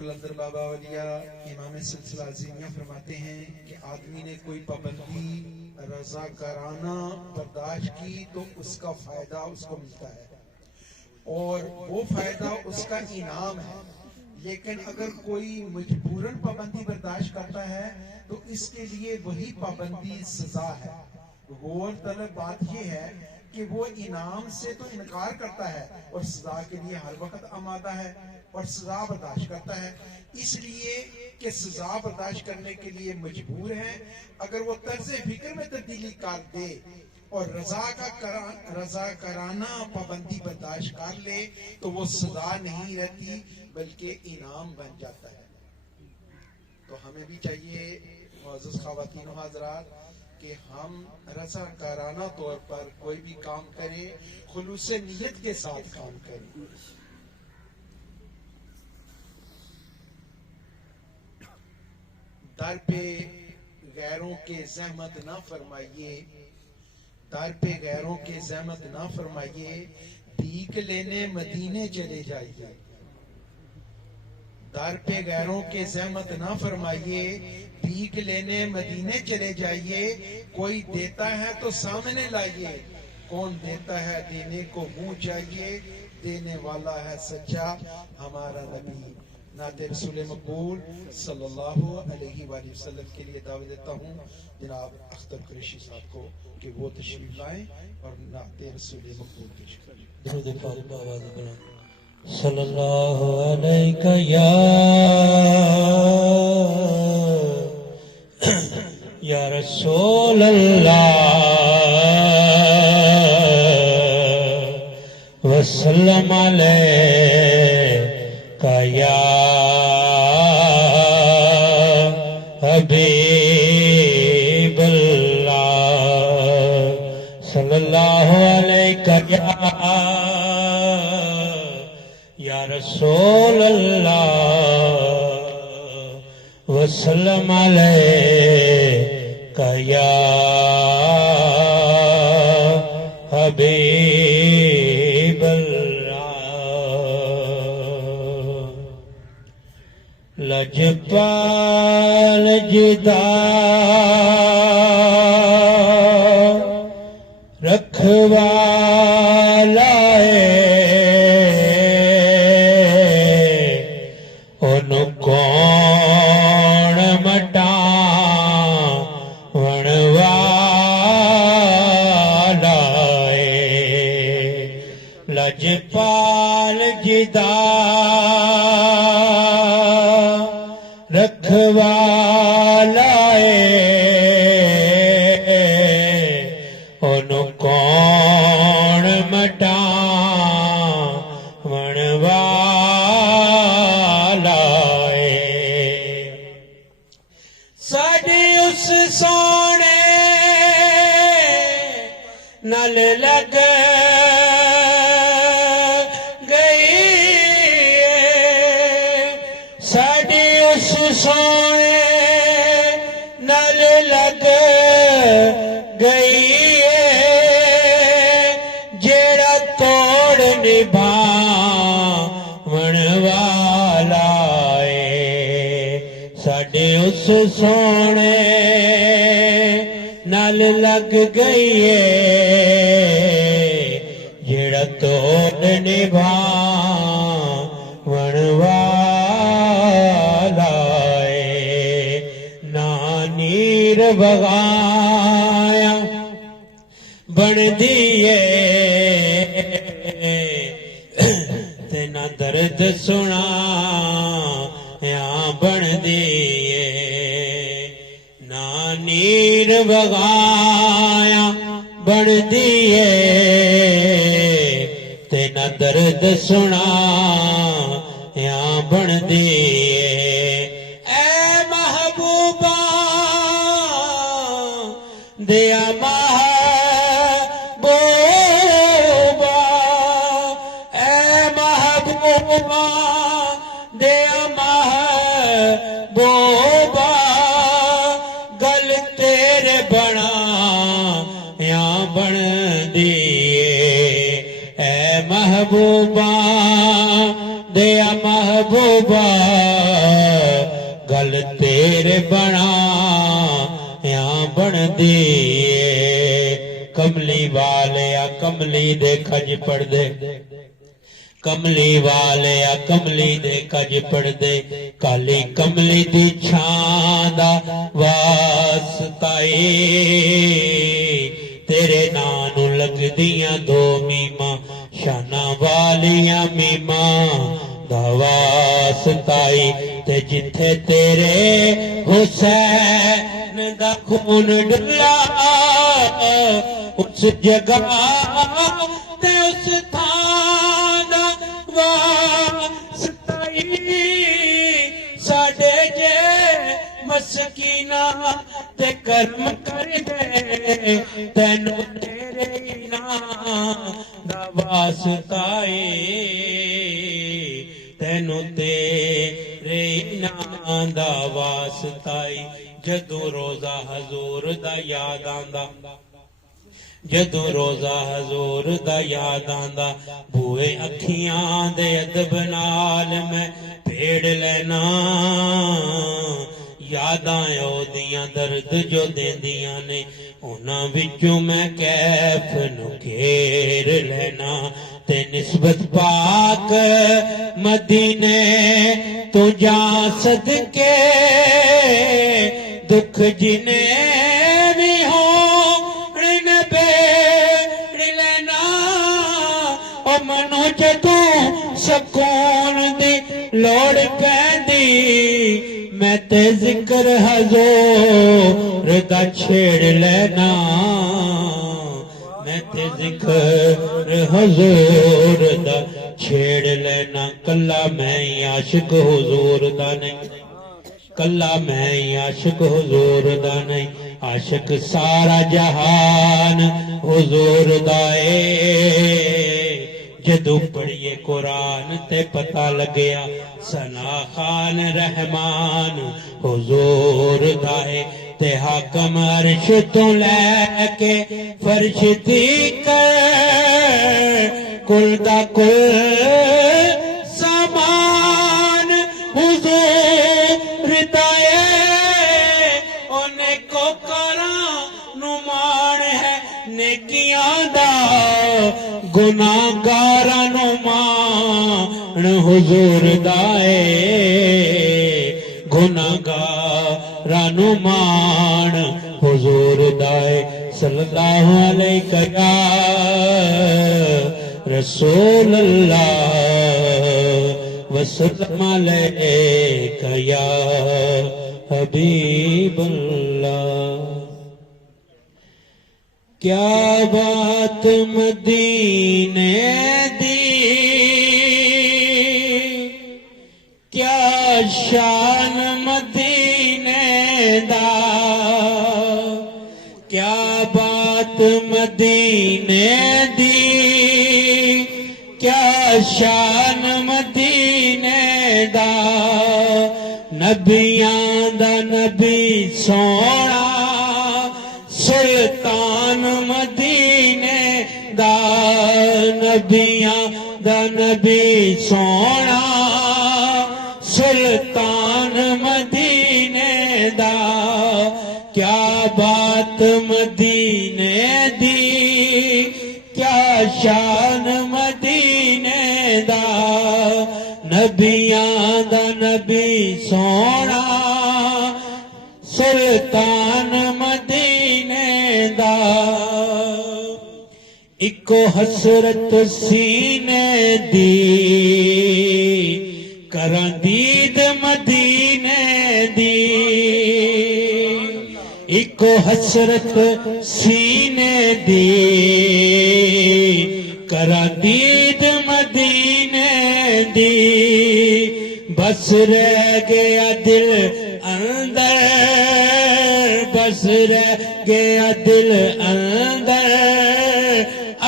کلندر بابا اولیاء امام سلسلہ عظیمیہ فرماتے ہیں کہ آدمی نے کوئی پابندی رضاکارانہ برداشت کی تو اس کا فائدہ اس کو ملتا ہے اور وہ فائدہ اس کا انعام ہے، لیکن اگر کوئی مجبوراً پابندی برداشت کرتا ہے تو اس کے لیے وہی پابندی سزا ہے۔ غور طلب بات یہ ہے کہ وہ انعام سے تو انکار کرتا ہے اور سزا کے لیے ہر وقت آمادہ ہے اور سزا برداشت کرتا ہے، اس لیے کہ سزا برداشت کرنے کے لیے مجبور ہے۔ اگر وہ طرز فکر میں تبدیلی کر دے اور رضاکارانہ پابندی برداشت کر لے تو وہ سزا نہیں رہتی بلکہ انعام بن جاتا ہے۔ تو ہمیں بھی چاہیے معزز خواتین و حضرات کہ ہم رضاکارانہ طور پر کوئی بھی کام کریں، خلوص نیت کے ساتھ کام کریں۔ در پہ غیروں کے زحمت نہ فرمائیے، در پہ غیروں کے زحمت نہ فرمائیے، بھیک لینے مدینے چلے جائیے۔ در پہ غیروں کے زحمت نہ فرمائیے، بھیک لینے مدینے چلے جائیے۔ کوئی دیتا ہے تو سامنے لائیے، کون دیتا ہے دینے کو منہ چاہیے، دینے والا ہے سچا ہمارا نبی۔ نعت رسول مقبول صلی اللہ علیہ وآلہ وسلم کے لیے دعوت دیتا ہوں جناب اختر قریشی صاحب کو کہ وہ تشریف لائیں اور نعت رسول مقبول پیش کریں۔ درود پاک با آواز بلند صلی اللہ علیہ یا رسول اللہ وسلم علیکہ یا حبیب اللہ صلی اللہ علیہ یا رسول اللہ وسلم علیکہ یا حبیب اللہ۔ لجپال جدا رکھوالا انہوں کون مٹاون والا لجپال جدا رکھوالا انہوں کون مٹاون والا ساڈی اس سونے نال لگ گئی ساڈی اس سونے نال لگ گئی جیڑا توڑ نبھاون والا ساڈے اس سونے نال لگ گئی جیڑا توڑ نبھاون والا نا نیر بغایا بن دیئے تے نہ درد سنا یا بن دیئے نا نیر بغایا بن دیئے تے نہ درد سنا یا بن دیئے اے محبوبہ دیا محبوبہ اے محبوبہ دیا محبوبہ گل تیرے بنا یا بن دیئے اے محبوبہ دیا محبوبہ گل تیرے بنا یا بن دیے کملی والے کملی دے کھج پڑھ دے کملی والے کملی دے کج پڑھ دے کالی کملی دی چھاں دا واسطہ تیرے نانو لگ دیاں دو میماں شانہ والیاں میماں دا واسطہ تے جتھے تیرے حسین دا خون ڈلا اس جگہ تے اس تھان ساڈے جے مسکینہ تے کرم کر دے تینوں تیرے انعام دا واسطہ تینوں تیرے انعام دا واسطہ جدوں روزہ حضور دا یاد آندا جدوں روزہ حضور دا یاد آندا بوئے اکھیاں دے ادب نال میں پھیڑ لینا یاداں او دیاں درد جو دیندیاں نے انہاں وچوں میں کیف نو گھیر لینا تے نسبت پاک مدینے تو جاں صدقے دکھ جنے بھی ہوں منو جدوں سکون دی لوڑ پیندی میں تے ذکر حضور دا چھیڑ لینا میں تے ذکر حضور دا چھیڑ لینا کلا میں عاشق حضور دا نہیں کلا میں عاشق حضور دا نہیں عاشق سارا جہان حضور دا جدو پڑھیے قرآن تے پتہ لگیا ثنا خان رحمان حضور دائے تے حاکم عرش تو لے کے فرش کر کل دا کل سامان حضور دائے انہیں کو کراں نمان ہے نیکیاں دا گناہگاراں نو مان حضور دائے گناہگاراں نو مان حضور دائے صلی اللہ علیہ یا رسول اللہ وسلم علیہ یا حبیب اللہ کیا بات مدینے دی کیا شان مدینے دا کیا بات مدینے دی کیا شان مدینے دا نبیاں دا نبی سونا سلطان مدینے دا نبیاں دا نبی سونا سلطان مدینے دا کیا بات مدینے دی کیا شان مدینے دا نبیاں دا نبی سونا سلطان مدینے دا اکو حسرت سینے دی کراں دید مدینے دی اکو حسرت سینے دی کراں دید مدینے دی بس رہ گیا دل اندر بس رہ گیا دل اندر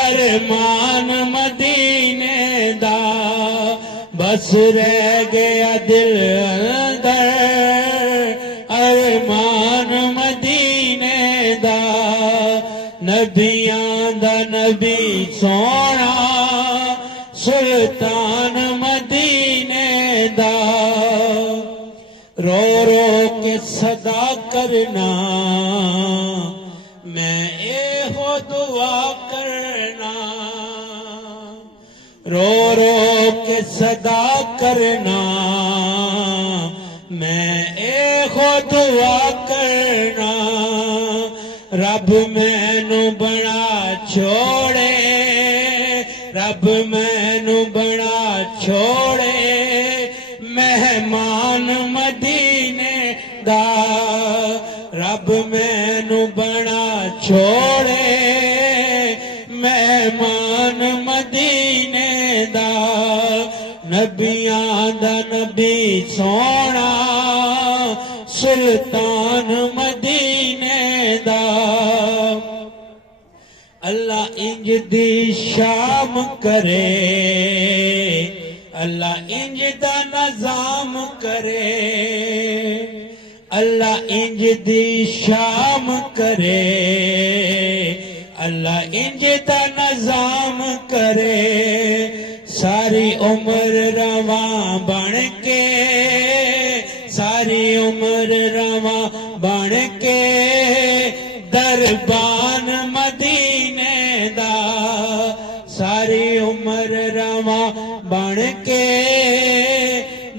ارمان مدینے دا بس رہ گیا دل اندر ارمان مدینے دا نبیاں دا نبی سونا سلطان مدینے دا رو رو صدا کرنا میں اے ہو دعا کرنا رو رو کے صدا کرنا میں اے ہو دعا کرنا رب مینوں بڑا چھوڑے رب مینوں بڑا چھوڑے مہمان مدینے دا رب مینوں بڑا چھوڑے مہمان مدینے دا نبیاں دا نبی سونا سلطان مدینے دا اللہ انج دی شام کرے اللہ انج دا نظام کرے اللہ انج دی شام کرے اللہ انج دا نظام کرے ساری عمر رواں بن کے ساری عمر رواں بن کے دربان مدینے دا ساری عمر رواں بن کے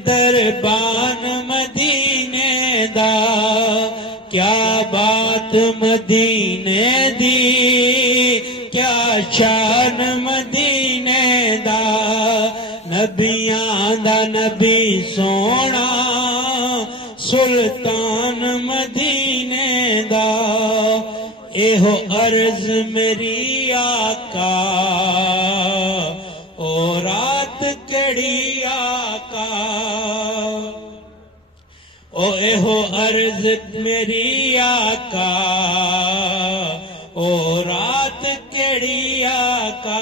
دربان مدینے دا کیا بات مدینے دی کیا شان مدینے دا نبیاں دا نبی سونا سلطان مدینے دا ایہو عرض میری آقا او رات کیڑی آقا او ایہو عرض میری آقا او رات کیڑی آقا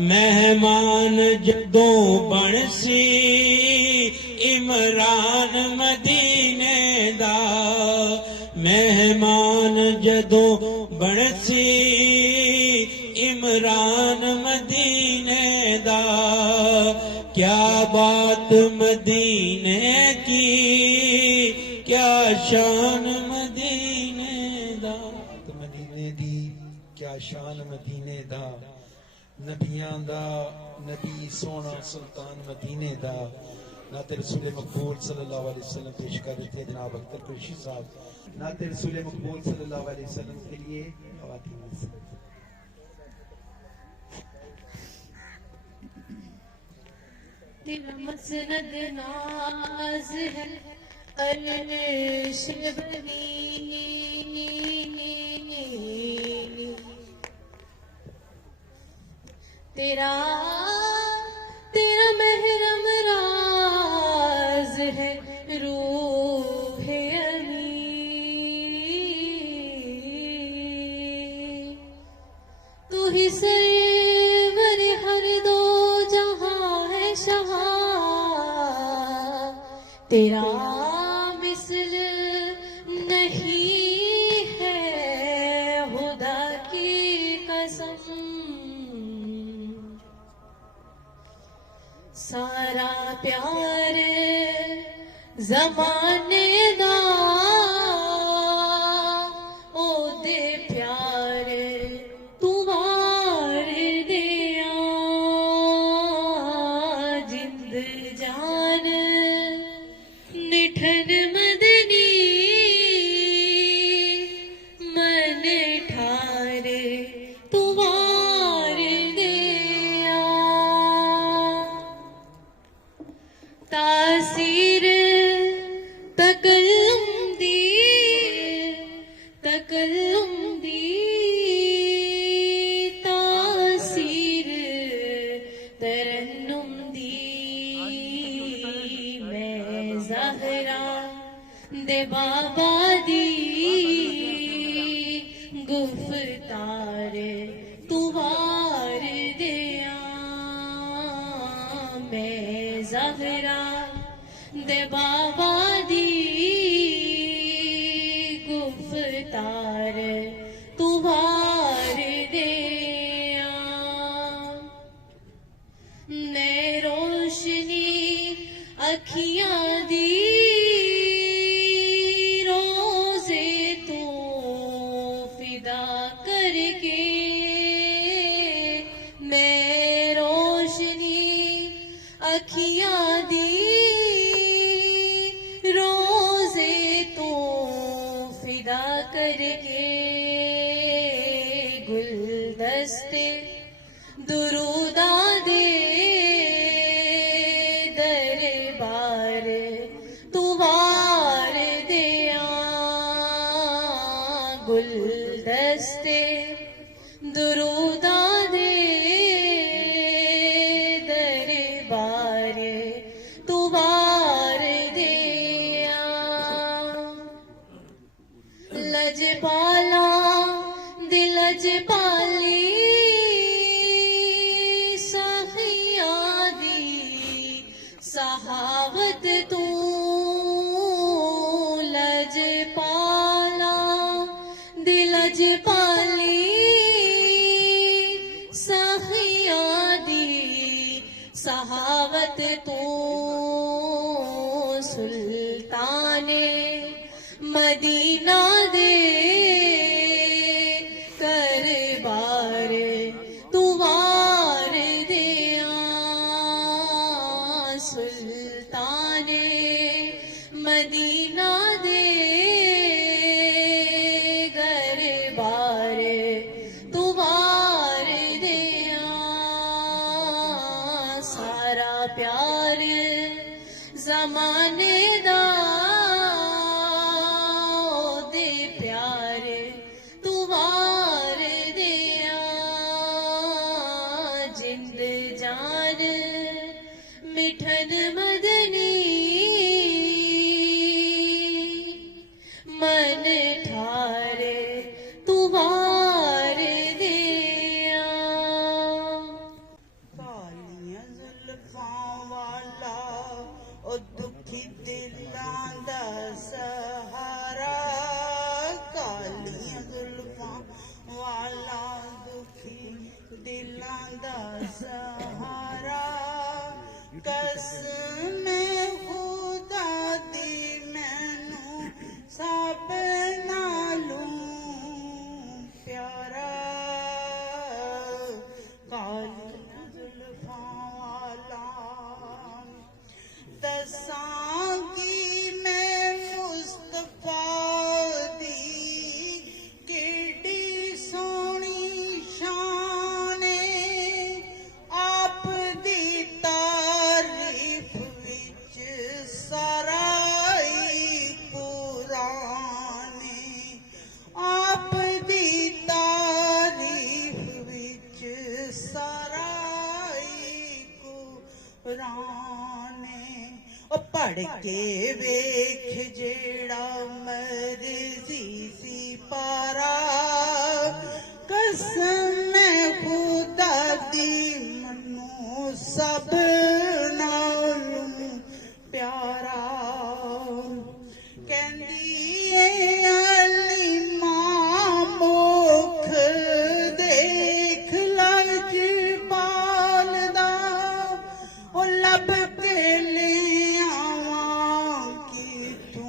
مہمان جدوں بن سی عمران مدینے دا مہمان جدوں بن سی عمران مدینے دا کیا بات مدینے کی کیا شان مدینے دا مدینے دی کیا شان مدینے دا نبیاں دا نبی سونا سلطان مدینے دا نعت رسول مقبول صلی اللہ علیہ وسلم پیش کر رہے تھے جناب اختر قریشی صاحب نعت رسول مقبول صلی اللہ علیہ وسلم کے لیے خواتین سے تیرا مسند ناز ہے عرش بری تیرا محرم راز ہے روح امین تو ہی سرور ہر دو جہاں ہے شہاں تیرا مثل نہیں ہے خدا کی قسم سارا پیار زمانے دا او دے پیار تمہار دیا جند جان نٹھن مدنی من ٹھار تمہار دیا تاثیر تکلم دی تاثیر ترنم دی میں زہرا دے بابا دی گفتار تمہار دیا میں زہرا دے بابا دی گفتار تمہار دیا میں روشنی اکھیاں دی کر کے گلدستے دروداں دے دربار تو وار دیاں گلدستے دروداں دے دربار تو وار دیاں لجپالا دلج پالی سخیاں دی سخاوت تو لجپالا دلج پالی سخیاں دی سخاوت تو سلطان مدینہ دے دربار تو وار دیاں سلطان مدینہ دے دربار تو وار دیاں سارا پیار زمانے دا دے پیار تو وار دیاں جند جان مٹھن مدنی من ٹھار تو وار دیاں کالیاں زلفاں والا او دکھی دلاں دا سہارا کالیاں زلفاں والا دکھی دلاں دا سہارا قسم خدا دی مینوں سب نالوں پیارا کالیاں زلفاں والا دساں کی میں مصطفیٰ دی کیڑی سونی شان آپ دی تعریف وچ سارا قرآن آپ دی تعریف وچ سارا قرآن او پڑھ کے ویکھ جیڑا مرضی سی پارا قسم خدا دی منوں سب نالوں پیارا کہندی اے علی ماں مکھ دیکھ لج پال دا او لب کے لے آواں کی تو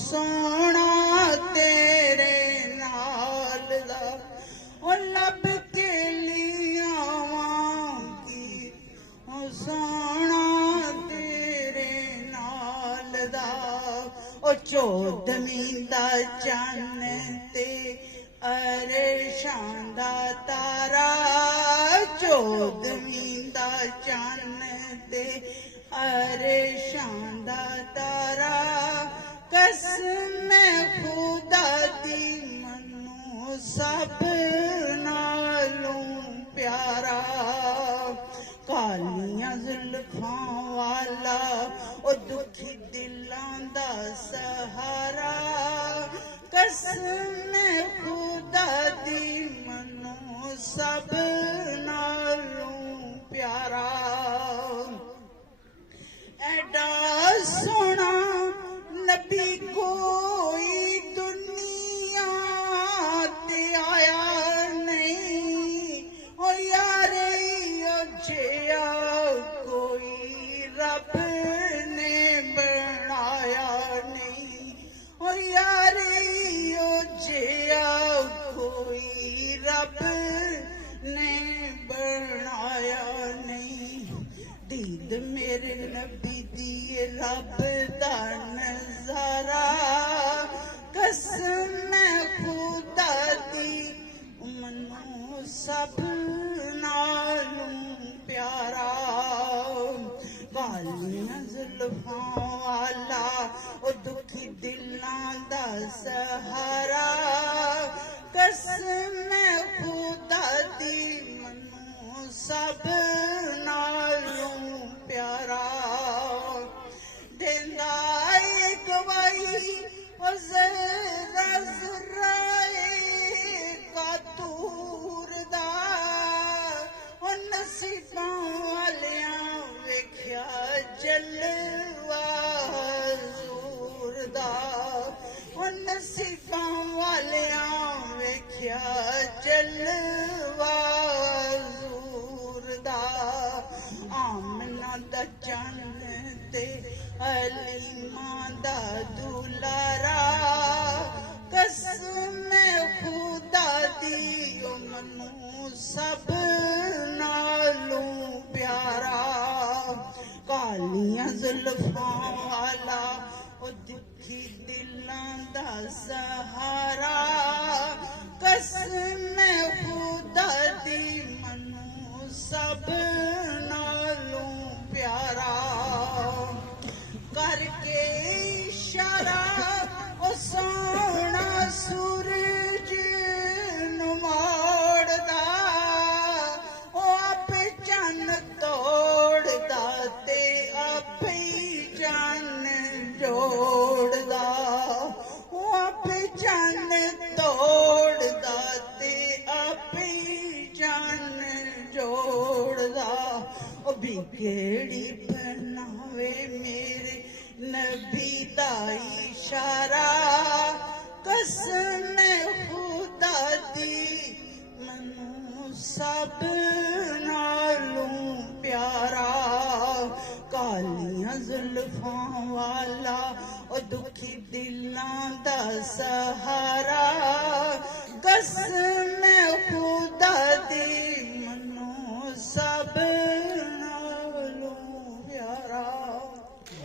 سونا تیرے نال دا او لب کے لے آواں کی او سونا تیرے نال دا او چودھویں دا چن تے عرشاں دا تارا چودھویں دا چن تے عرشاں دا تارا قسم خدا دی منوں سب نالوں پیارا کالیاں زلفاں والا او دکھی دلاں دا سہارا قسم خدا دی منوں سب نالوں پیارا ایڈا سونا نبی کوئی دنیا تے آیا نہیں او یارے او جیا کوئی رب نے بنایا نہیں او یارے او جیا کوئی رب نے بنایا نہیں دید میرے نبی دی رب دا نظارہ قسم ਸਭ ਨਾਲੋਂ ਪਿਆਰਾ ਕਾਲੀਆਂ ਜ਼ੁਲਫਾਂ ਵਾਲਾ ਉਹ ਦੁਖੀ ਦਿਲਾਂ ਦਾ ਸਹਾਰਾ ਕਸਮ ਹੈ ਖੁਦਾ ਦੀ ਮੈਨੂੰ ਸਭ ਨਾਲੋਂ ਪਿਆਰਾ ਦੇਂਦਾ ਏ ਗਵਾਹੀ ਉਹ ਜ਼ਰਾ ਜ਼ਰਾ ਕਾਤੂਰ ਦਾ ਉਹ ਨਸੀਬਾਂ ਵਾਲਿਆਂ ਵੇਖਿਆ ਜਲਵਾ ਹਜ਼ੂਰ ਦਾ ਉਹ ਨਸੀਬਾਂ ਵਾਲਿਆਂ ਵੇਖਿਆ ਜਲਵਾ ਹਜ਼ੂਰ ਦਾ ਆਮਨਾ ਦਾ ਚੰਨ ਤੇ ਹਲੀਮਾ ਦਾ ਦੁਲਾਰਾ ਕਸਮ ਹੈ ਖੁਦਾ ਦੀ ਉਹ ਮੈਨੂੰ ਸਭ ਨਾਲੋਂ ਪਿਆਰਾ ਕਾਲੀਆਂ ਜ਼ੁਲਫਾਂ ਵਾਲਾ ਉਹ ਦੁਖੀ ਦਿਲਾਂ ਦਾ ਸਹਾਰਾ ਕਸਮ ਹੈ ਖੁਦਾ ਦੀ ਮੈਨੂੰ ਸਭ ਨਾਲੋਂ ਪਿਆਰਾ ਕਰਕੇ ਇਸ਼ਾਰਾ ਉਹ ਸੋਹਣਾ ਸੂਰਜ ਨੂੰ ਮੋੜਦਾ ਉਹ ਆਪੇ ਚੰਨ ਤੋੜਦਾ ਤੇ ਆਪੇ ਚੰਨ ਜੋੜਦਾ ਉਹ ਆਪੇ ਚੰਨ ਤੋੜਦਾ ਤੇ ਆਪੇ ਚੰਨ ਜੋੜਦਾ ਉਹ ਵੀ ਕਿਹੜੀ ਬਣਾਵੇ ਮੇਰੇ ਨਬੀ ਦਾ ਇਸ਼ਾਰਾ ਕਸਮ ਹੈ ਖੁਦਾ ਦੀ ਮੈਨੂੰ ਸਭ ਨਾਲੋਂ ਪਿਆਰਾ ਕਾਲੀਆਂ ਜ਼ੁਲਫਾਂ ਵਾਲਾ ਉਹ ਦੁਖੀ ਦਿਲਾਂ ਦਾ ਸਹਾਰਾ ਕਸਮ ਹੈ ਖੁਦਾ ਦੀ ਮੈਨੂੰ ਸਭ ਨਾਲੋਂ ਪਿਆਰਾ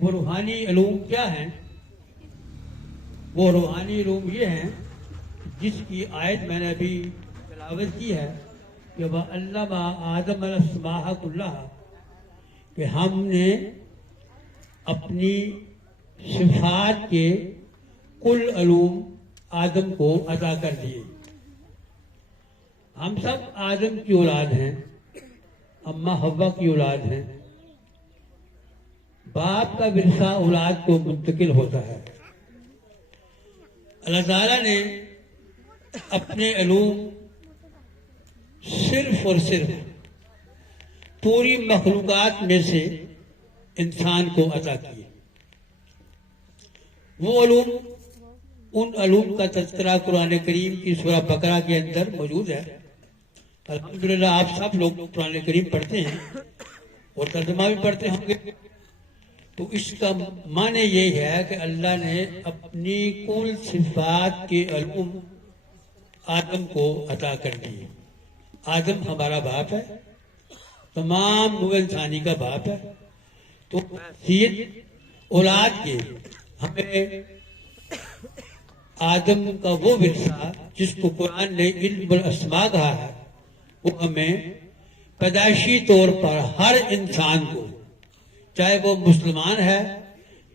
وہ روحانی علوم کیا ہیں؟ وہ روحانی علوم یہ ہیں جس کی آیت میں نے ابھی تلاوت کی ہے کہ وہ علم آدم الاسماء کلھا، کہ ہم نے اپنی صفات کے کل علوم آدم کو عطا کر دیے۔ ہم سب آدم کی اولاد ہیں، اماں حوا کی اولاد ہیں۔ باپ کا ورثہ اولاد کو منتقل ہوتا ہے۔ اللہ تعالیٰ نے اپنے علوم صرف اور صرف پوری مخلوقات میں سے انسان کو عطا کیے۔ وہ علوم، ان علوم کا تذکرہ قرآن کریم کی سورہ بقرہ کے اندر موجود ہے۔ الحمدللہ آپ سب لوگ قرآن کریم پڑھتے ہیں اور ترجمہ بھی پڑھتے ہوں گے، تو اس کا معنی یہ ہے کہ اللہ نے اپنی کل صفات کے علوم آدم کو عطا کر دیے۔ آدم ہمارا باپ ہے، تمام نوع انسانی کا باپ ہے، تو حیثیت اولاد کے ہمیں آدم کا وہ ورثہ جس کو قرآن نے علم الاسماء کہا ہے، وہ ہمیں پیدائشی طور پر ہر انسان کو، چاہے وہ مسلمان ہے،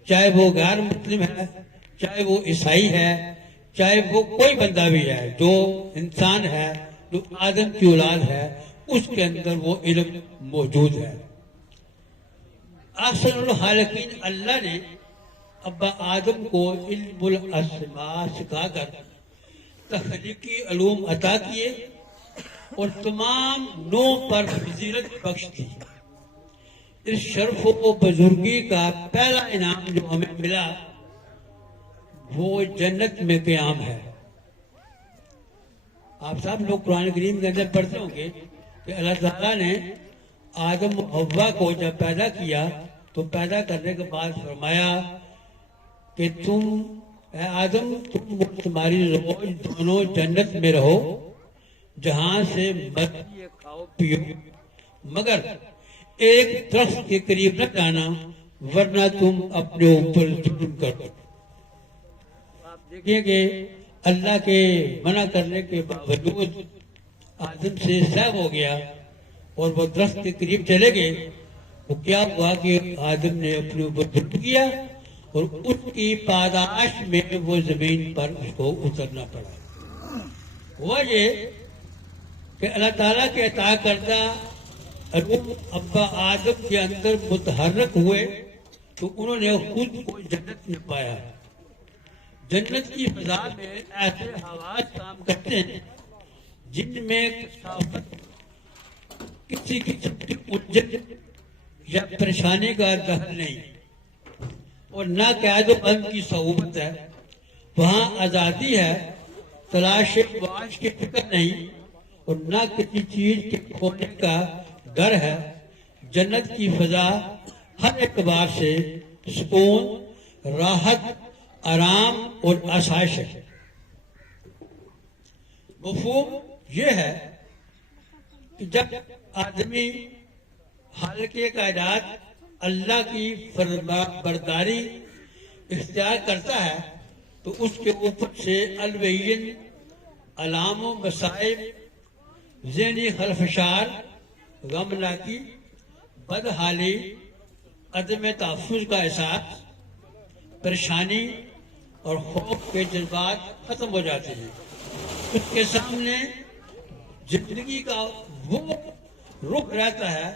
چاہے وہ غیر مسلم ہے، چاہے وہ عیسائی ہے، چاہے وہ کوئی بندہ بھی ہے، جو انسان ہے، جو آدم کی اولاد ہے، اس کے اندر وہ علم موجود ہے۔ احسن الخالقین اللہ نے ابا آدم کو علم الاسماء سکھا کر تخلیقی علوم عطا کیے اور تمام نو پر فضیلت بخش دی۔ اس شرف و بزرگی کا پہلا انعام جو ہمیں ملا وہ جنت میں قیام ہے۔ آپ سب لوگ قرآن کریم کے اندر پڑھتے ہوں گے کہ اللہ تعالیٰ نے آدم و حوا کو جب پیدا کیا تو پیدا کرنے کے بعد فرمایا کہ تم اے آدم، تم اور تمہاری زوج دونوں جنت میں رہو، جہاں سے مرضی کھاؤ پیو، مگر ایک درخت کے قریب نہ جانا ورنہ تم اپنے اوپر ظلم کرو۔ آپ دیکھیں کہ اللہ کے منع کرنے کے باوجود آدم سے سہو ہو گیا اور وہ درخت کے قریب چلے گئے، وہ کیا ہوا کہ آدم نے اپنے اوپر ظلم کیا اور اس کی پاداش میں وہ زمین پر اس کو اترنا پڑا۔ ہوا یہ کہ اللہ تعالیٰ کے عطا کردہ علوم ابا آدم کے اندر متحرک ہوئے تو انہوں نے خود کو جنت میں پایا۔ جنت کی فضا میں ایسے حواس کام کرتے ہیں جن میں کثافت، کسی قسم کی الجھن یا پریشانی کا دخل نہیں اور نہ قید و بند کی صعوبت ہے۔ وہاں آزادی ہے، تلاش معاش کی فکر نہیں اور نہ کسی چیز کے کھونے کا ڈر ہے۔ جنت کی فضا ہر اعتبار سے سکون، راحت، آرام اور آسائش ہے۔ مفہوم یہ ہے کہ جب آدمی خالق کائنات اللہ کی فرما برداری اختیار کرتا ہے تو اس کے اوپر سے الوین، علام و مصائب، ذہنی خلفشار، غمناکی، بدحالی، عدم تحفظ کا احساس، پریشانی اور خوف کے جذبات ختم ہو جاتے ہیں۔ اس کے سامنے زندگی کا وہ رخ رہتا ہے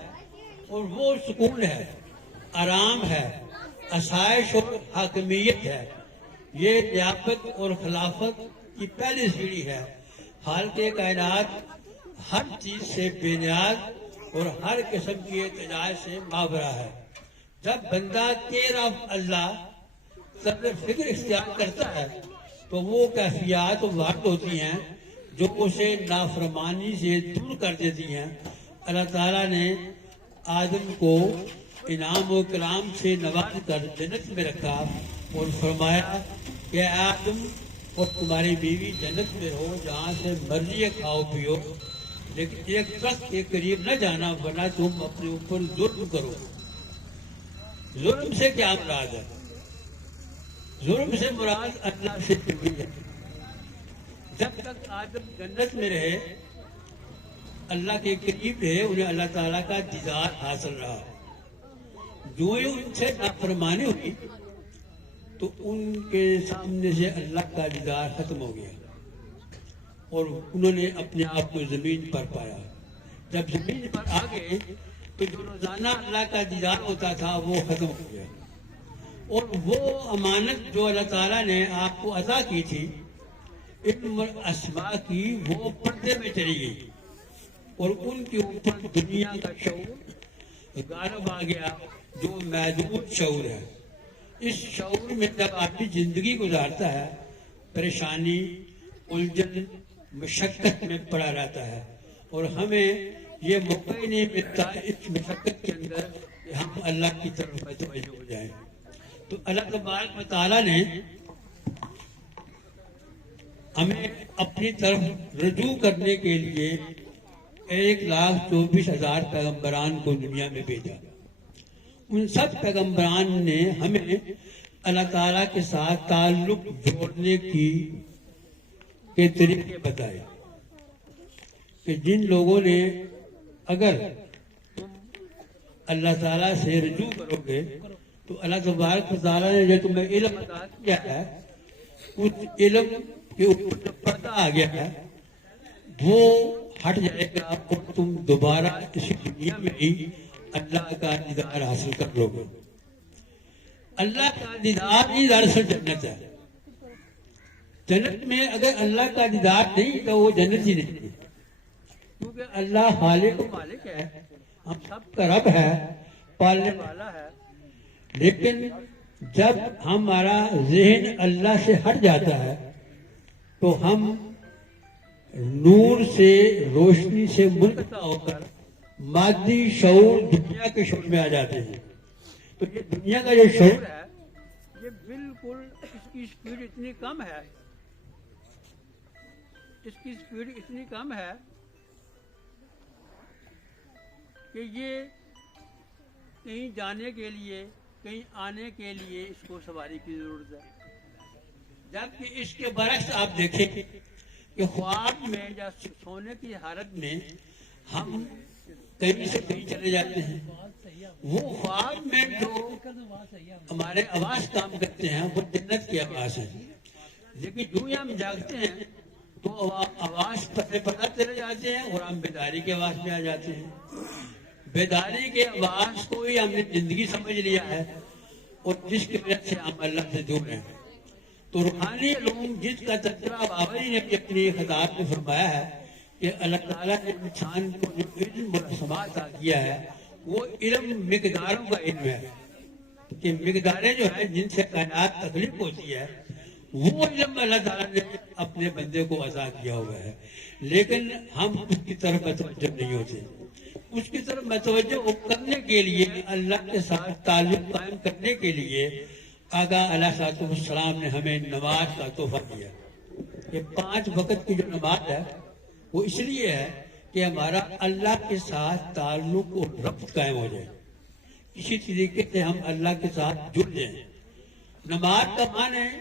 اور وہ سکون ہے، آرام ہے، آسائش اور حاکمیت ہے۔ یہ لیاقت اور خلافت کی پہلی سیڑھی ہے۔ خالق کائنات ہر چیز سے بے نیاز اور ہر قسم کی احتجاج سے مابرہ ہے۔ جب بندہ کیئر آف اللہ فکر اختیار کرتا ہے تو وہ کیفیات وارد ہوتی ہیں جو اسے نافرمانی سے دور کر دیتی ہیں۔ اللہ تعالیٰ نے آدم کو انعام و کرام سے نواز کر جنت میں رکھا اور فرمایا کہ اے آدم اور تمہاری بیوی جنت میں رہو، جہاں سے مرضی کھاؤ پیو، لیکن ایک درخت کے قریب نہ جانا ورنہ تم اپنے اوپر ظلم کرو۔ ظلم سے کیا مراد ہے؟ ظلم سے مراد اللہ سے دوری ہے. جب تک آدم جنت میں رہے، اللہ کے قریب رہے، انہیں اللہ تعالیٰ کا دیدار حاصل رہا. جو ہی ان سے نافرمانی ہوئی تو ان کے سامنے سے اللہ کا دیدار ختم ہو گیا اور انہوں نے اپنے آپ کو زمین پر پایا. جب زمین پر آ گئے تو جو روزانہ اللہ کا دیدار ہوتا تھا وہ ختم ہو گیا، اور وہ امانت جو اللہ تعالیٰ نے آپ کو عطا کی تھی علم اسماء کی، وہ پردے میں چلی گئی اور ان کے اوپر دنیا کا شعور غالب آ گیا جو محدود شعور ہے. اس شعور میں جب آدمی زندگی گزارتا ہے پریشانی، الجھن، مشقت میں پڑا رہتا ہے، اور ہمیں یہ موقع ہی نہیں ملتا اس مشقت کے اندر کہ ہم اللہ کی طرف متوجہ ہو جائیں. تو اللہ تبارک و تعالیٰ نے ہمیں اپنی طرف رجوع کرنے کے لیے 1,24,000 پیغمبران کو دنیا میں بھیجا. ان سب پیغمبران نے ہمیں اللہ تعالیٰ کے ساتھ تعلق جوڑنے کے طریقے بتائے کہ جن لوگوں نے اگر تم اللہ تعالیٰ سے رجوع کرو گے تو اللہ تبارک و تعالیٰ نے جو تمہیں علم عطا کیا ہے اس علم کے اوپر جو پردہ آ گیا ہے وہ ہٹ جائے گا اور تم دوبارہ اس دنیا میں ہی اللہ کا دیدار حاصل کر لو گے. اللہ کا دیدار ہی دراصل جنت ہے. جنت میں اگر اللہ کا دیدار نہیں تو وہ جنت ہی نہیں، کیونکہ اللہ خالق و مالک ہے، ہم سب کا رب ہے، پالنے والا ہے. لیکن جب ہمارا ذہن اللہ سے ہٹ جاتا ہے تو ہم نور سے، روشنی سے منقطع ہو کر مادی شعور، دنیا کے شعور میں آ جاتے ہیں. تو یہ دنیا کا جو شعور ہے یہ بالکل اس کی سپیڈ اتنی کم ہے، اس کی سپیڈ اتنی کم ہے کہ یہ کہیں جانے کے لیے، کہیں آنے کے لیے اس کو سواری کی ضرورت ہے. جبکہ اس کے برعکس آپ دیکھیں کہ خواب میں یا سونے کی حالت میں ہم کہیں سے کہیں چلے جاتے ہیں. وہ خواب میں جو ہمارے آواز کام کرتے ہیں وہ جنت کی آواز ہے، لیکن جو ہی ہم جاگتے ہیں تو آواز پتہ چلے جاتے ہیں اور ہم بیداری کی آواز میں آ جاتے ہیں. بیداری کے آواز کو ہی ہم نے زندگی سمجھ لیا ہے اور جس کی وجہ سے ہم اللہ سے دور ہیں. تو روحانی علوم جس کا تذکرہ بابا جی نے اپنی خطاب میں فرمایا ہے کہ اللہ تعالیٰ نے انسان کو جو علم و سماع عطا کیا ہے وہ علم مقداروں کا علم ہے کہ مقداریں جو ہیں جن سے کائنات تخلیق ہوتی ہے وہ علم اللہ تعالیٰ نے اپنے بندے کو عطا کیا ہوا ہے. لیکن ہم اس کی طرف متوجہ نہیں ہوتے. اس کی طرف متوجہ کرنے کے لیے، اللہ کے ساتھ تعلق قائم کرنے کے لیے آقا علیہ السلام نے ہمیں نماز کا تحفہ دیا. یہ 5 وقت کی جو نماز ہے وہ اس لیے ہے کہ ہمارا اللہ کے ساتھ تعلق اور ربط قائم ہو جائے، کسی طریقے سے ہم اللہ کے ساتھ جڑ جائیں. نماز کا معنی ہے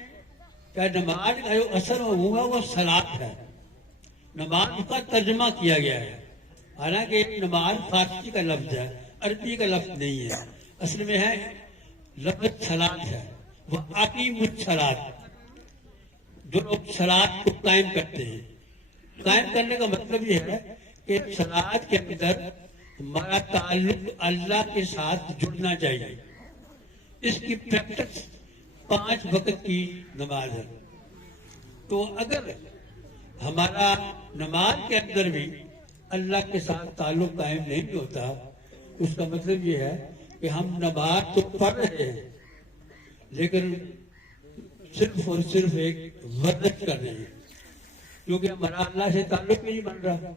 کہ نماز کا جو اثر ہوا وہ صلاۃ ہے. نماز کا ترجمہ کیا گیا ہے، حالانکہ نماز فارسی کا لفظ ہے، عربی کا لفظ نہیں ہے. اصل میں ہے لفظ صلاۃ ہے. وہ اقیم الصلاۃ، جو لوگ صلاۃ کو قائم کرتے ہیں. قائم کرنے کا مطلب یہ ہے کہ صلاۃ کے اندر ہمارا تعلق اللہ کے ساتھ جڑنا چاہیے. اس کی پریکٹس 5 وقت کی نماز ہے. تو اگر ہمارا نماز کے اندر بھی اللہ کے ساتھ تعلق قائم نہیں ہوتا، اس کا مطلب یہ ہے کہ ہم نماز تو پڑھ رہے ہیں لیکن صرف اور صرف ایک ورزش کر رہے ہیں، کیونکہ ہمارا اللہ سے تعلق ہی نہیں بن رہا.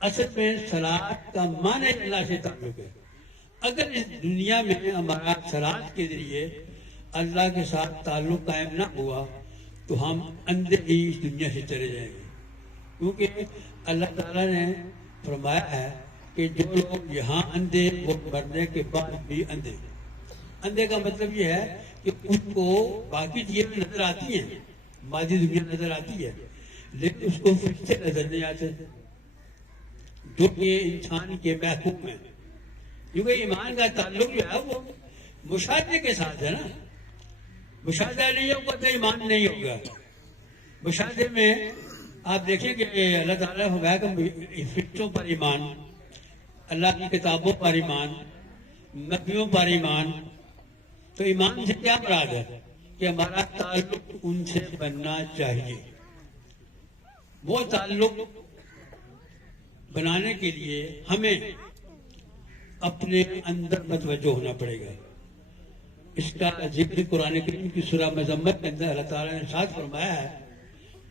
اصل میں صلاۃ کا معنی اللہ سے تعلق ہے. اگر اس دنیا میں ہمارا صلاۃ کے ذریعے اللہ کے ساتھ تعلق قائم نہ ہوا تو ہم اندھے ہی اس دنیا سے چلے جائیں گے. کیونکہ اللہ تعالیٰ نے فرمایا ہے کہ جو لوگ یہاں اندھے وہ مرنے کے بعد بھی اندھے. اندھے کا مطلب یہ ہے کہ اس کو باقی چیزیں نظر آتی ہیں، مادی دنیا نظر آتی ہے، لیکن اس کو فرشتے نظر نہیں آتے جو کہ انسان کے محکوم ہیں. کیونکہ ایمان کا تعلق جو ہے وہ مشاہدے کے ساتھ ہے نا. مشاہدہ نہیں ہوگا تو ایمان نہیں ہوگا. مشاہدے میں آپ دیکھیں کہ اللہ تعالیٰ نے فرمایا کہ فرشتوں پر ایمان، اللہ کی کتابوں پر ایمان، نبیوں پر ایمان. تو ایمان سے کیا مراد ہے؟ کہ ہمارا تعلق ان سے بننا چاہیے. وہ تعلق بنانے کے لیے ہمیں اپنے اندر متوجہ ہونا پڑے گا. اس کا ذکر قرآن کریم کی سورہ مزمل کے اندر اللہ تعالیٰ نے ارشاد فرمایا ہے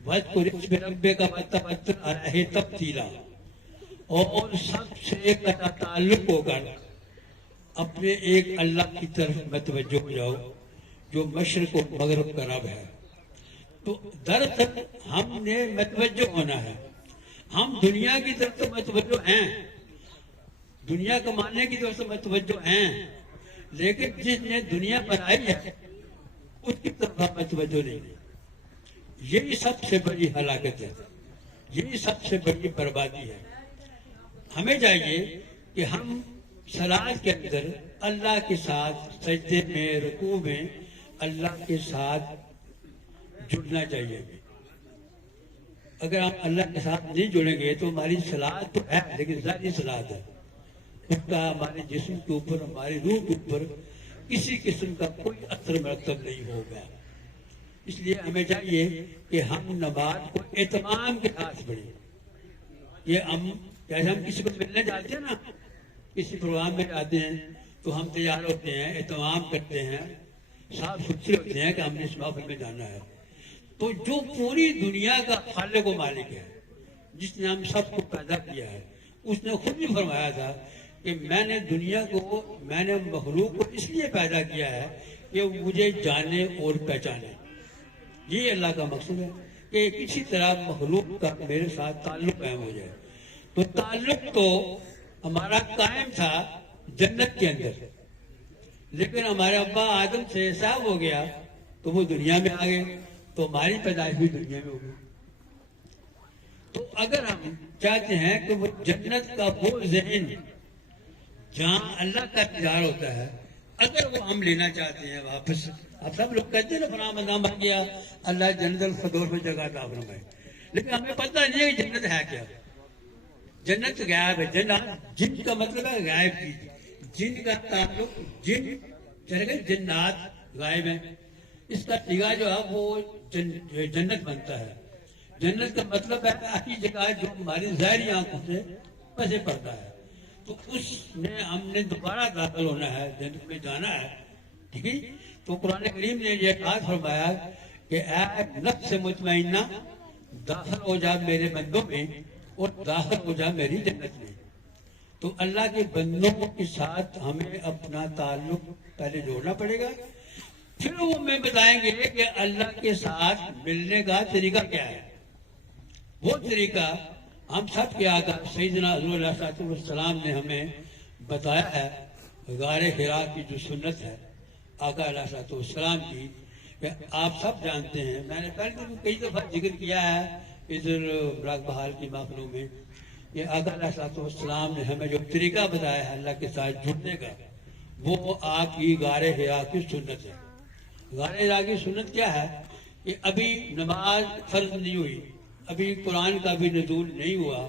وَاذْكُرِ اسْمَ رَبِّكَ وَتَبَتَّلْ إِلَيْهِ تَبْتِيلًا. اور سب سے قطع تعلق ہو کر اپنے ایک اللہ کی طرف متوجہ ہو جاؤ جو مشرق و مغرب کا رب ہے. تو دراصل ہم نے متوجہ ہونا ہے. ہم دنیا کی طرف تو متوجہ ہیں، دنیا کمانے کی طرف سے متوجہ ہیں، لیکن جس نے دنیا بنائی ہے اس کی طرف ہم متوجہ نہیں. یہی سب سے بڑی ہلاکت ہے، یہی سب سے بڑی بربادی ہے. ہمیں چاہیے کہ ہم صلاۃ کے اندر اللہ کے ساتھ سجدے میں، رکوع میں اللہ کے ساتھ جڑنا چاہیے. اگر ہم اللہ کے ساتھ نہیں جڑیں گے تو ہماری صلاۃ تو ہے لیکن ذاتی صلاۃ ہے. اس کا ہمارے جسم کے اوپر، ہماری روح کے اوپر کسی قسم کا کوئی اثر مرتب نہیں ہوگا. اس لیے ہمیں چاہیے کہ ہم نماز کو اہتمام کے ساتھ پڑھیں. یہ ہم جیسے ہم کسی کو ملنے جاتے ہیں نا، کسی پروگرام میں جاتے ہیں تو ہم تیار ہوتے ہیں، اہتمام کرتے ہیں، صاف ستھرے ہوتے ہیں کہ ہم نے اس محفل میں جانا ہے. تو جو پوری دنیا کا خالق و مالک ہے، جس نے ہم سب کو پیدا کیا ہے، اس نے خود بھی فرمایا تھا کہ میں نے دنیا کو، میں نے مخلوق کو اس لیے پیدا کیا ہے کہ وہ مجھے جانے اور پہچانے. یہ اللہ کا مقصد ہے کہ کسی طرح مخلوق کا میرے ساتھ تعلق قائم ہو جائے. تو تعلق تو ہمارا قائم تھا جنت کے اندر، لیکن ہمارے ابا آدم سے صاف ہو گیا تو وہ دنیا میں آ گئے، تو ہماری پیدائش بھی دنیا میں ہو گئی. تو اگر ہم چاہتے ہیں کہ وہ جنت کا وہ ذہن جہاں اللہ کا دیدار ہوتا ہے، اگر وہ ہم لینا چاہتے ہیں واپس، اب سب لوگ کہتے ہیں نا فلاں بندہ مر گیا اللہ جنت الفردوس میں جگہ عطا فرمائے، لیکن ہمیں پتہ نہیں ہے کہ جنت ہے کیا. جنت غائب ہے. جنات جن کا مطلب ہے غائب کی، جن کا تعلق جن چلے جنات غائب ہیں. اس کا صیغہ جو ہے وہ جنت بنتا ہے. جنت کا مطلب ہے ایسی جگہ جو ہماری ظاہری آنکھوں سے پسے پڑتا ہے. تو اس میں ہم نے دوبارہ داخل ہونا ہے، جنت میں جانا ہے. ٹھیک ہے. تو قرآن کریم نے یہ بات فرمایا کہ اے نفس مطمئنہ داخل ہو جا میرے بندوں میں اور داخل ہو جا میری جنت میں. تو اللہ کے بندوں کے ساتھ ہمیں اپنا تعلق پہلے جوڑنا پڑے گا، پھر وہ ہمیں بتائیں گے کہ اللہ کے ساتھ ملنے کا طریقہ کیا ہے. وہ طریقہ ہم سب کے آقا سیدنا حضور علیہ الصلوۃ والسلام نے ہمیں بتایا ہے. غار حرا کی جو سنت ہے آقا علیہ الصلوۃ والسلام کی، کہ آپ سب جانتے ہیں، میں نے پہلے بھی کئی دفعہ ذکر کیا ہے ادھر براق بحال کی محفلوں میں، کہ آقا علیہ الصلوۃ والسلام نے ہمیں جو طریقہ بتایا ہے اللہ کے ساتھ جڑنے کا، وہ آپ کی غار حرا کی سنت ہے. غار حرا کی سنت کیا ہے کہ ابھی نماز فرض نہیں ہوئی، ابھی قرآن کا بھی نزول نہیں ہوا،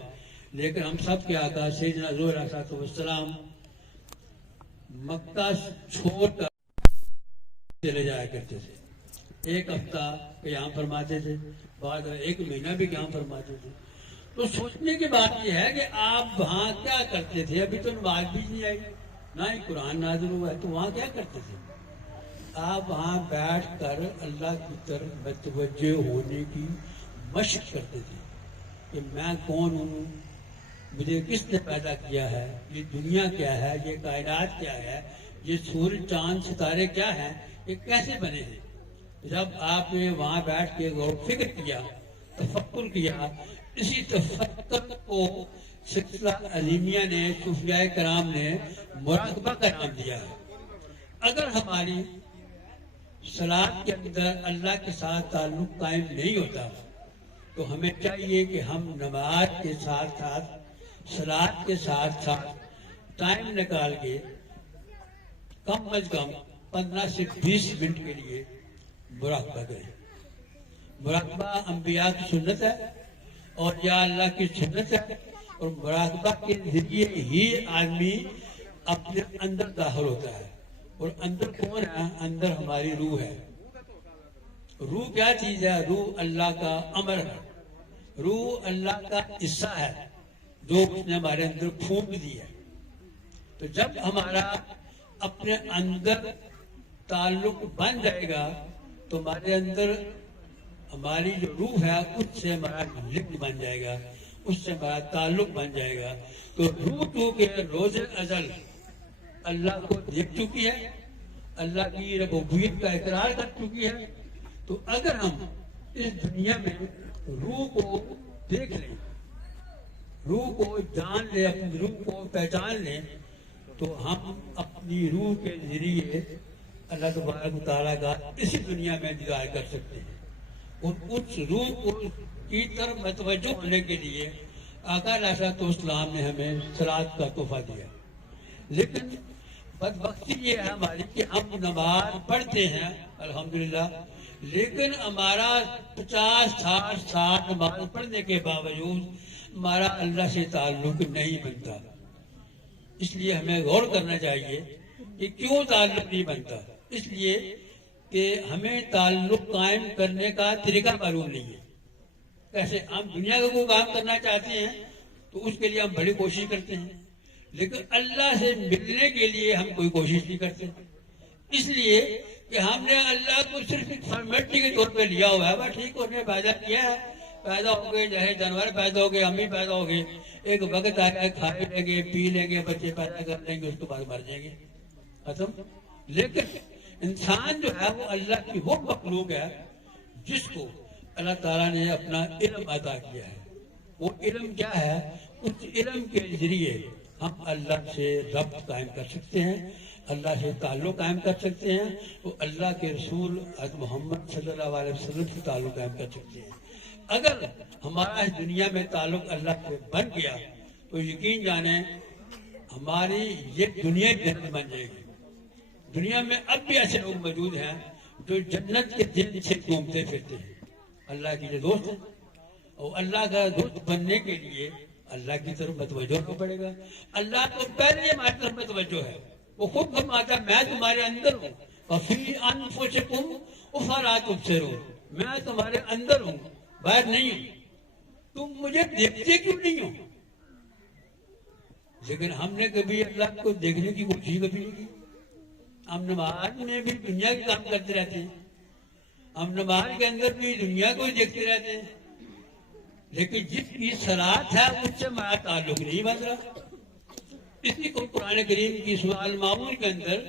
لیکن ہم سب کے آقا سیدنا حضور علیہ الصلوۃ والسلام مکہ چھوڑ کر چلے جایا کرتے تھے. ایک ہفتہ قیام فرماتے تھے، بعد ایک مہینہ بھی قیام فرماتے تھے. تو سوچنے کی بات یہ ہے کہ آپ وہاں کیا کرتے تھے؟ ابھی تو نماز بھی نہیں آئی، نہ ہی قرآن نازل ہوا ہے، تو وہاں کیا کرتے تھے؟ آپ وہاں بیٹھ کر اللہ کی طرف متوجہ ہونے کی مشق کرتے تھے کہ میں کون ہوں، مجھے کس نے پیدا کیا ہے، یہ دنیا کیا ہے، یہ کائنات کیا ہے، یہ سورج چاند ستارے کیا ہیں، یہ کیسے بنے ہیں. جب آپ نے وہاں بیٹھ کے غور فکر کیا، تفکر کیا، اسی تفکر کو سلسلہ عظیمیہ نے، صوفیاء کرام نے مراقبہ کا نام دیا ہے. اگر ہماری صلات کے اندر اللہ کے ساتھ تعلق قائم نہیں ہوتا تو ہمیں چاہیے کہ ہم نماز کے ساتھ ساتھ صلات کے ساتھ ساتھ ٹائم نکال کے کم از کم 15 سے 20 منٹ کے لیے مراقبہ کریں. مراقبہ انبیاء کی سنت ہے اور یا اللہ کی سنت ہے، اور مراقبہ کے ذریعے ہی آدمی اپنے اندر داخل ہوتا ہے. اور اندر کون ہے؟ اندر ہماری روح ہے. روح کیا چیز ہے؟ روح اللہ کا امر ہے، روح اللہ کا حصہ ہے جو اس نے ہمارے اندر پھونک دی ہے. تو جب ہمارا اپنے اندر تعلق بن جائے گا تو ہمارے اندر ہماری جو روح ہے اس سے ہمارا لنک بن جائے گا، اس سے ہمارا تعلق بن جائے گا. تو روح تو کے روز ازل اللہ کو دیکھ چکی ہے، اللہ کی ربوبیت کا اقرار کر چکی ہے. تو اگر ہم اس دنیا میں روح کو دیکھ لیں، روح کو جان لیں، اپنی روح کو پہچان لیں، تو ہم اپنی روح کے ذریعے اللہ تبارک و تعالیٰ کا اسی دنیا میں دیدار کر سکتے ہیں. اور اس روح کو کی طرف متوجہ ہونے کے لیے آقا علیہ السلام نے ہمیں صلات کا تحفہ دیا. لیکن بدبختی یہ ہے ہماری کہ ہم نماز پڑھتے ہیں الحمدللہ، لیکن ہمارا 50-60 سال نماز پڑھنے کے باوجود ہمارا اللہ سے تعلق نہیں بنتا. اس لیے ہمیں غور کرنا چاہیے کہ کیوں تعلق نہیں بنتا. اس لیے کہ ہمیں تعلق قائم کرنے کا طریقہ معلوم نہیں ہے. کیسے ہم دنیا کا کوئی کام کرنا چاہتے ہیں تو اس کے لیے ہم بڑی کوشش کرتے ہیں، لیکن اللہ سے ملنے کے لیے ہم کوئی کوشش نہیں کرتے. اس لیے کہ ہم نے اللہ کو صرف ایک فارمیلٹی کے طور پہ لیا ہوا ہے. بس ٹھیک ہے، انہیں پیدا کیا ہے، پیدا ہو گئے، چاہے جانور پیدا ہو گئے، ہم ہی پیدا ہو گئے، ایک وقت آئے گا، کھائے لیں گے، پی لیں گے، بچے پیدا کر لیں گے، اس کے بعد مر جائیں گے، ختم. لیکن انسان جو ہے وہ اللہ کی وہ مخلوق ہے جس کو اللہ تعالیٰ نے اپنا علم عطا کیا ہے. وہ علم کیا ہے؟ اس علم کے ذریعے ہم اللہ سے ربط قائم کر سکتے ہیں، اللہ سے تعلق قائم کر سکتے ہیں، وہ اللہ کے رسول حضرت محمد صلی اللہ علیہ وسلم سے تعلق قائم کر سکتے ہیں. اگر ہمارا اس دنیا میں تعلق اللہ سے بن گیا تو یقین جانیں ہماری یہ دنیا جنت بن جائے گی. دنیا میں اب بھی ایسے لوگ موجود ہیں جو جنت کے دل سے گھومتے پھرتے ہیں، اللہ کے جو دوست ہیں. اور اللہ کا دوست بننے کے لیے اللہ کی طرف متوجہ ہونا پڑے گا. اللہ تو پہلے ہماری طرف متوجہ ہے، وہ خود فرماتا ہے میں تمہارے اندر ہوں، وفی انفسکم افلا تبصرون، میں تمہارے اندر ہوں، باہر نہیں ہوں، تم مجھے دیکھتے کیوں نہیں ہو؟ لیکن ہم نے کبھی اللہ کو دیکھنے کی کوشش کبھی نہیں کی. ہم نماز میں بھی دنیا کے کام کرتے رہتے ہیں، ہم نماز کے اندر بھی دنیا کو دیکھتے رہتے ہیں، لیکن جس کی صلات ہے اس سے ہمارا تعلق نہیں بن رہا. اسی کو قرآن کریم کی سورہ الماؤن کے اندر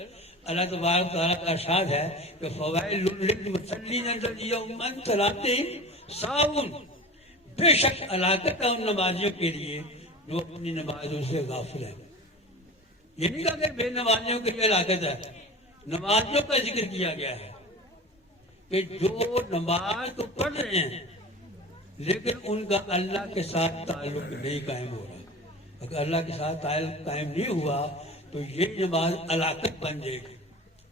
اللہ تبارک تعالیٰ کا ارشاد ہے کہ فوائل للمصلین الذین هم عن صلاتهم ساہون، بے شک ہلاکت ہے ان نمازیوں کے لیے جو اپنی نمازوں سے غافل ہیں. یہ نہیں کہا کہ بے نمازیوں کے لیے ہلاکت ہے، نمازیوں کا ذکر کیا گیا ہے کہ جو نماز تو پڑھ رہے ہیں لیکن ان کا اللہ کے ساتھ تعلق نہیں قائم ہو رہا. اگر اللہ کے ساتھ تعلق قائم نہیں ہوا تو یہ نماز ہلاکت بن جائے گی،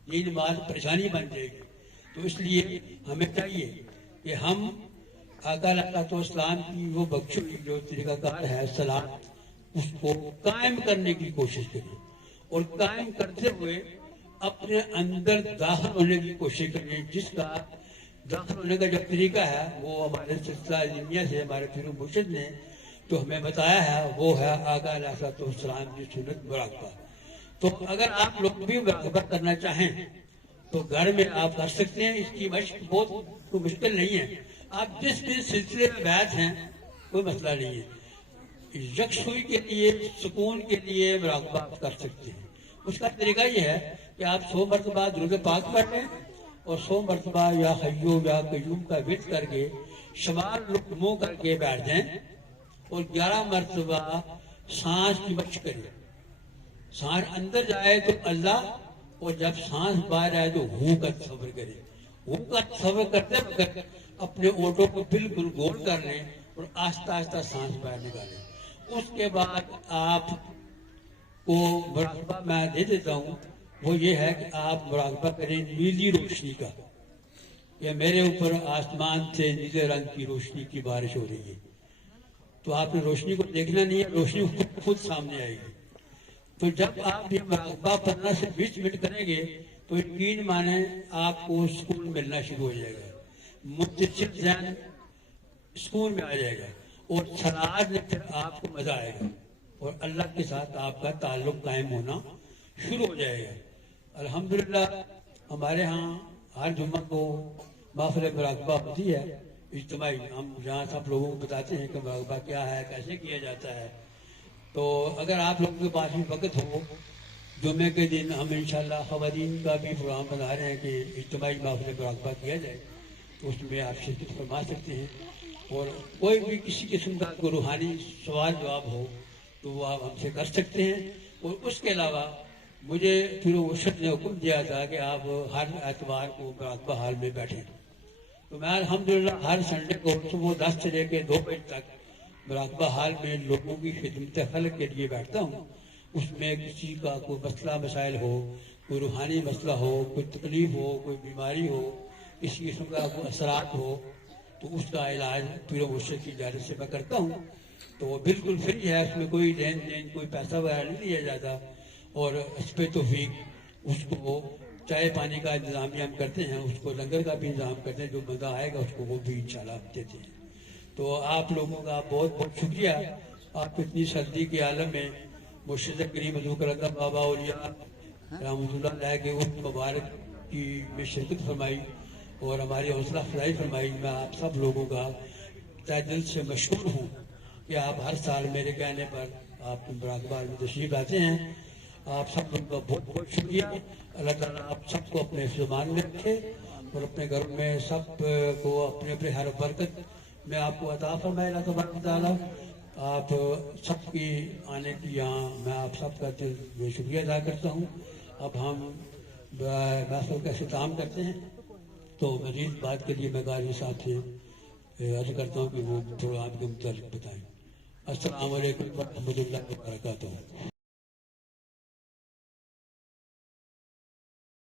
یہ نماز پریشانی بن جائے گی. تو اس لیے ہمیں چاہیے کہ ہم آقا علیہ السلام کی وہ بخشی ہوئی جو طریقہ کار ہے صلات، اس کو قائم کرنے کی کوشش کریں، اور قائم کرتے ہوئے اپنے اندر داخل ہونے کی کوشش کریں. جس کا داخل ہونے کا جو طریقہ ہے وہ ہمارے سلسلہ دنیا سے ہمارے پیر و مرشد نے جو ہمیں بتایا ہے وہ ہے آقا علیہ السلام کی سنت مراقبہ. تو اگر آپ لوگ بھی مراقبہ کرنا چاہیں تو گھر میں آپ کر سکتے ہیں. اس کی مشق بہت مشکل نہیں ہے، آپ جس بھی سلسلے میں بیٹھ ہیں کوئی مسئلہ نہیں ہے. یکسوئی کے لیے، سکون کے لیے مراقبہ آپ کر سکتے ہیں. اس کا طریقہ یہ ہے کہ آپ 100 مرتبہ درود پاک پڑھ لیں اور 100 مرتبہ یا حیو یا قیوم کا ورد کر کے شمال رخ منہ کر کے بیٹھ جائیں اور 11 مرتبہ سانس کی مشق کریں. سانس اندر جائے تو اللہ اور جب سانس باہر آئے تو ہو کا تصور کریں. ہو کا تصور کرتے وقت اپنے اونٹوں کو بالکل گول کر لیں اور آہستہ آہستہ سانس باہر نکالیں. اس کے بعد آپ کو مراقبہ میں دے دیتا ہوں. وہ یہ ہے کہ آپ مراقبہ کریں نیلی روشنی کا. یا میرے اوپر آسمان سے نیلے رنگ کی روشنی کی بارش ہو رہی ہے. تو آپ نے روشنی کو دیکھنا نہیں ہے, روشنی خود سامنے آئے گی. تو جب آپ یہ مراقبہ 15 سے 20 منٹ کریں گے تو یقین مانیں آپ کو سکون ملنا شروع ہو جائے گا. متصل ذہن سکون میں آ جائے گا اور سلاد میں پھر آپ کو مزہ آئے گا اور اللہ کے ساتھ آپ کا تعلق قائم ہونا شروع ہو جائے گا. الحمدللہ ہمارے ہاں ہر جمعہ کو محفل مراقبہ ہوتی ہے اجتماعی. ہم جہاں سب لوگوں کو بتاتے ہیں کہ مراقبہ کیا ہے, کیسے کیا جاتا ہے. تو اگر آپ لوگوں کے پاس بھی وقت ہو, جمعے کے دن ہم انشاءاللہ خواتین کا بھی پروگرام بنا رہے ہیں کہ اجتماعی محفل مراقبہ کیا جائے, تو اس میں آپ شرکت فرما سکتے ہیں. اور کوئی بھی کسی قسم کا کوئی روحانی سوال جواب ہو تو وہ آپ ہم سے کر سکتے ہیں. اور اس کے علاوہ مجھے پھر مرشد نے حکم دیا تھا کہ آپ ہر اتوار کو مراقبہ حال میں بیٹھیں. تو میں الحمدللہ ہر سنڈے کو صبح 10 سے لے کے 2 بجے تک مراقبہ حال میں لوگوں کی خدمت خلق کے لیے بیٹھتا ہوں. اس میں کسی کا کوئی مسئلہ مسائل ہو, کوئی روحانی مسئلہ ہو, کوئی تکلیف ہو, کوئی بیماری ہو, کسی قسم کا کوئی اثرات ہو, تو اس کا علاج پیر و مرشد کی اجازت سے میں کرتا ہوں. تو وہ بالکل فری ہے, اس میں کوئی لین دین کوئی پیسہ وغیرہ نہیں لیا جاتا. اور اس پہ توفیق اس کو چائے پانی کا انتظام بھی ہم کرتے ہیں, اس کو لنگر کا بھی انتظام کرتے ہیں. جو بندہ آئے گا اس کو وہ بھی انشاءاللہ دیتے ہیں. تو آپ لوگوں کا بہت بہت شکریہ. آپ اتنی سردی کے عالم میں مرشد کریم حضور کرم بابا اولیاء رحمۃ اللہ علیہ کے ان مبارک کی میں شرکت فرمائی اور ہماری حوصلہ افزائی فرمائی. میں آپ سب لوگوں کا تہ دل سے مشکور ہوں کہ آپ ہر سال میرے کہنے پر آپ مراقبہ میں تشریف لاتے ہیں. آپ سب لوگوں کا بہت بہت شکریہ. اللہ تعالیٰ آپ سب کو اپنے فرمان میں رکھے اور اپنے گھروں میں سب کو اپنے اپنے ہر برکت میں آپ کو عطا فرمائے اللہ تبارک و تعالیٰ. آپ سب کی آنے کی یہاں میں آپ سب کا دل میں شکریہ ادا کرتا ہوں. اب ہم محفل کا اختتام کرتے ہیں. تو مزید بات کے لیے میں قاری صاحب سے عرض کرتا ہوں کہ وہ پروگرام کے متعلق بتائیں. السلام علیکم ورحمۃ اللہ وبرکاتہ.